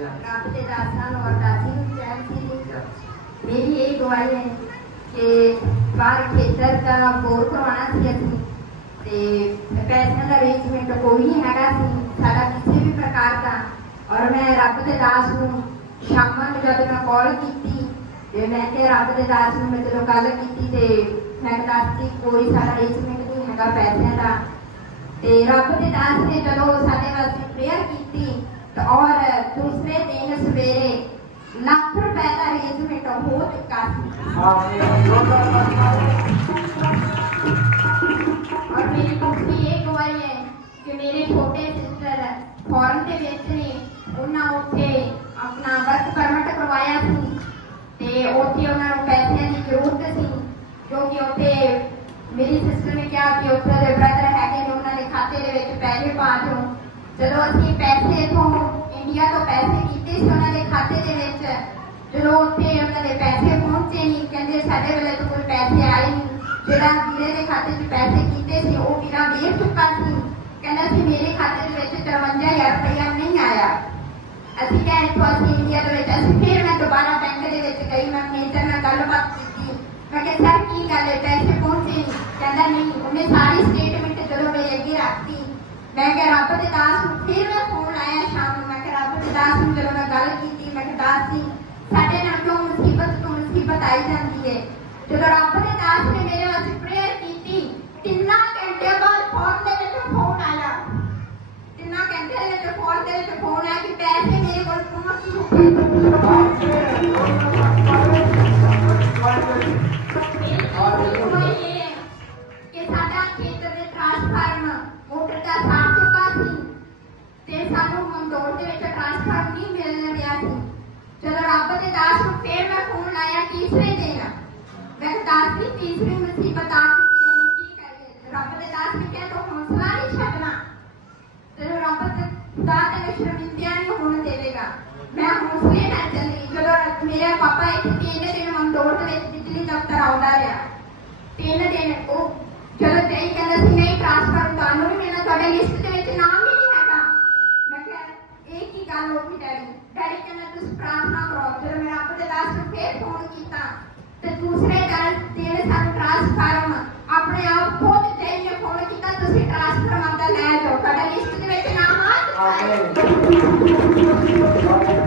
ਰੱਬ ਦੇ ਦਾਸਾਂ ਨੂੰ ਅਰਦਾਸੀ ਨੂੰ ਚੈਨ ਸੀ ਮੇਰੀ ਇਹ ਗਵਾਹੀ ਬਾਹਰ ਖੇਤਰ ਦਾ ਬੋਰ ਕਰਵਾਉਣਾ ਸੀ ਅਸੀਂ ਤੇ ਪੈਸਿਆਂ ਦਾ ਅਰੇਂਜਮੈਂਟ ਕੋਈ ਨਹੀਂ ਹੈਗਾ ਸੀ। ਸਾਡਾ ਕਿਸੇ ਵੀ ਪ੍ਰਕਾਰ ਦਾ। ਔਰ ਮੈਂ ਰੱਬ ਦੇ ਦਾਸ ਨੂੰ ਸ਼ਾਮਾਂ ਨੂੰ ਜਦ ਮੈਂ ਕਾਲ ਕੀਤੀ ਤੇ ਮੈਂ ਕਿ ਰੱਬ ਦੇ ਦਾਸ ਨੂੰ ਮੈਂ ਜਦੋਂ ਗੱਲ ਕੀਤੀ ਤੇ ਮੈਂ ਦੱਸਤੀ ਕੋਈ ਸਾਡਾ ਅਰੇਂਜਮੈਂਟ ਨਹੀਂ ਹੈਗਾ ਪੈਸਿਆਂ ਦਾ। ਤੇ ਰੱਬ ਦੇ ਦਾਸ ਨੇ ਜਦੋਂ ਸਾਡੇ ਵਾਸਤੇ ਪ੍ਰੇਅਰ ਕੀਤੀ ਤੇ ਔਰ ਦੂਸਰੇ ਦਿਨ ਸਵੇਰੇ ਲੱਖ ਰੁਪਏ ਦਾ ਅਰੇਂਜਮੈਂਟ ਹੋ ਚੁੱਕਾ ਸੀ। ਔਰ ਮੇਰੀ ਦੂਸਰੀ ਇਹ ਗਵਾਹੀ ਹੈ ਕਿ ਮੇਰੇ ਛੋਟੇ ਸਿਸਟਰ ਵਿੱਚ ਨੇ, ਉਹਨਾਂ ਉੱਥੇ ਆਪਣਾ ਵਰਕ ਪਰਮਿਟ ਕਰਵਾਇਆ ਸੀ ਤੇ ਉੱਥੇ ਉਹਨਾਂ ਨੂੰ ਪੈਸਿਆਂ ਦੀ ਜ਼ਰੂਰਤ ਸੀ ਕਿਉਂਕਿ ਉੱਥੇ ਮੇਰੀ ਸਿਸਟਰ ਨੇ ਕਿਹਾ ਕਿ ਉੱਥੇ ਦੇ ਬ੍ਰਦਰ ਹੈਗੇ ਨੇ, ਉਹਨਾਂ ਦੇ ਖਾਤੇ ਦੇ ਵਿੱਚ ਪੈਸੇ ਪਾ ਦਿਓ। ਜਦੋਂ ਅਸੀਂ ਪੈਸੇ ਤੋਂ ਇੰਡੀਆ ਤੋਂ ਪੈਸੇ ਕੀਤੇ ਸੀ, ਉਹਨਾਂ ਦੇ ਖਾਤੇ ਦੇ ਵਿੱਚ, ਜਦੋਂ ਉੱਥੇ ਉਹਨਾਂ ਦੇ ਪੈਸੇ ਪਹੁੰਚੇ ਨਹੀਂ, ਕਹਿੰਦੇ ਸਾਡੇ ਵੇਲੇ ਤਾਂ ਕੋਈ ਪੈਸੇ ਆਏ ਨਹੀਂ। ਜਿਹੜਾ ਵੀਰੇ ਦੇ ਖਾਤੇ 'ਚ ਪੈਸੇ ਕੀਤੇ ਸੀ, ਉਹ ਵੀਰਾ ਦੇ ਚੁੱਕਾ ਸੀ। ਕਹਿੰਦਾ ਸੀ, ਮੇਰੇ ਖਾਤੇ ਦੇ ਵਿੱਚ 53000 ਰੁਪਇਆ ਨਹੀਂ ਆਇਆ। ਅਸੀਂ ਕਿਹਾ, ਇੱਥੋਂ ਅਸੀਂ ਇੰਡੀਆ ਦੇ ਵਿੱਚ ਅਸੀਂ ਫਿਰ ਮੈਂ ਦੁਬਾਰਾ ਬੈਂਕ ਦੇ ਵਿੱਚ ਗਈ, ਮੈਂ ਮੈਨੇਜਰ ਨਾਲ ਗੱਲਬਾਤ ਕੀਤੀ। ਮੈਂ ਕਿਹਾ, ਸਰ, ਕੀ ਗੱਲ ਹੈ? ਪੈਸੇ ਪਹੁੰਚੇ ਨਹੀਂ। ਕਹਿੰਦਾ, ਨਹੀਂ, ਉਹਨੇ ਸਾਰੀ ਸਟੇਟਮੈਂਟ ਜਦੋਂ ਮੇਰੇ ਅੱਗੇ ਰੱਖਤੀ ਮੈਂ ਕਿਹਾ, ਰੱਬ ਦੇ ਦਾਸ ਨੂੰ ਫਿਰ ਮੈਂ ਫੋਨ ਆਇਆ ਸ਼ਾਮ ਨੂੰ। ਮੈਂ ਕਿਹਾ, ਰੱਬ ਦੇ ਦਾਸ ਨੂੰ ਜਦੋਂ ਮੈਂ ਗੱਲ ਕੀਤੀ, ਮੈਂ ਕਿਹਾ, ਦਾਸ ਜੀ ਸਾਡੇ ਨਾਲ ਕਿਉਂ ਮੁਸੀਬਤ ਤੋਂ ਮੁਸੀਬਤ ਆਈ ਜਾਂਦੀ ਹੈ ਜਦੋਂ ਰੱਬ ਦੇ ਦਾਸ ਨੇ ਮੇਰੇ ਵਾਸਤੇ ਪ੍ਰੇਅਰ ਕੀਤੀ, ਤਿੰਨਾਂ ਘੰਟੇ ਬਾਅਦ ਜਦੋਂ ਦਾਸ ਨੂੰ ਫੇਰ ਮੈਂ ਫੋਨ ਲਾਇਆ ਤੀਸਰੇ ਦਿਨ। ਮੈਂ ਕਿਹਾ, ਦਾਸ ਦੀ ਤੀਸਰੀ ਮੁਸੀਬਤ ਆ ਚੁੱਕੀ ਹੁਣ ਕੀ ਕਰੀਏ ਰੱਬ ਦੇ ਦਾਸ ਨੇ ਕਿਹਾ, ਤੂੰ ਹੌਸਲਾ ਨਹੀਂ ਛੱਡਣਾ। ਤੈਨੂੰ ਰੱਬ ਦੇ ਦਾਸ ਨੇ ਸ਼ਰਮਿੰਦਿਆਂ ਨਹੀਂ ਹੋਣ ਦੇਵੇਗਾ। ਮੈਂ ਹੌਸਲੇ ਨਾਲ ਚੱਲੀ। ਜਦੋਂ ਮੇਰੇ ਪਾਪਾ ਇੱਥੇ ਤਿੰਨ ਦਿਨ ਮੰਦੋੜ ਦੇ ਵਿੱਚ ਬਿਜਲੀ ਦਫ਼ਤਰ ਆਉਂਦਾ ਰਿਹਾ, ਤਿੰਨ ਦਿਨ ਉਹ ਚਲੋ ਤੇ ਕਹਿੰਦਾ ਸੀ, ਨਹੀਂ ਟ੍ਰਾਂਸਫਰ ਤੁਹਾਨੂੰ ਵੀ ਮਿਲਣਾ ਤੁਹਾਡੇ ਲਿਸਟ ਦੇ ਵਿੱਚ ਨਾਮ ਹੀ ਨਹੀਂ ਹੈਗਾ ਮੈਂ ਕਿਹਾ ਇਹ ਕੀ ਗੱਲ ਹੋ ਗਈ ਡੈਡੀ। ਡੈਡੀ ਕਹਿੰਦਾ ਤੁਸੀਂ ਪ੍ਰਾਰਥਨਾ ਕਰੋ। ਜਦੋਂ ਮੈਂ ਰੱਬ ਦੇ ਦਾਸ ਨੂੰ ਫੇਰ ਫੋਨ ਕੀਤਾ, ਤੇ ਦੂਸਰੇ ਦਿਨ ਦਿਨ ਸਾਨੂੰ ਟ੍ਰਾਂਸਫਾਰਮ ਆਪਣੇ ਆਪ ਖੁਦ ਡੈਡੀ ਨੇ ਫੋਨ ਕੀਤਾ, ਤੁਸੀਂ ਟ੍ਰਾਂਸਫਾਰਮ ਆਪਦਾ ਲੈ ਜਾਓ। ਤੁਹਾਡੇ ਲਿਸਟ ਦੇ ਵਿੱਚ ਨਾਮ ਆ ਚੁੱਕਾ